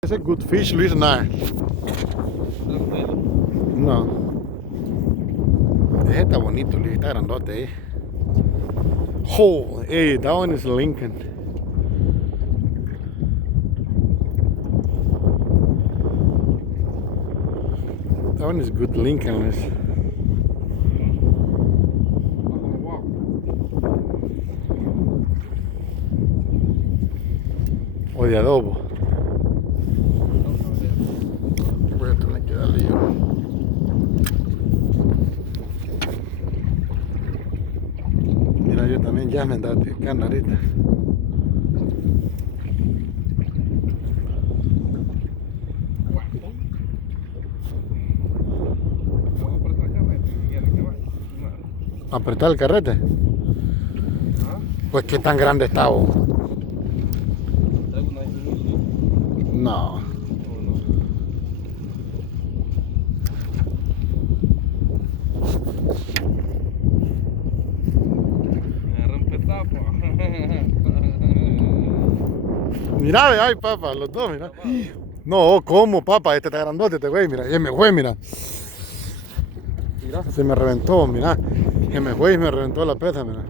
Ese good fish, Luis, nada. No. Ese está bonito, Luis, está grandote, Oh, hey, that one is Lincoln. That one is good Lincoln, Luis. O de adobo. Voy a tener que darle yo. Mira, yo también ya me andaba picando ahorita. ¿Apretar el carrete? Pues qué tan grande está vos. No. Mira, ay, papá, los dos, mira. No, ¿cómo, papá? Este está grandote, este güey, mira. Y me fue, mira. Se me reventó, mira. Que me fue y me reventó la pesa, mira.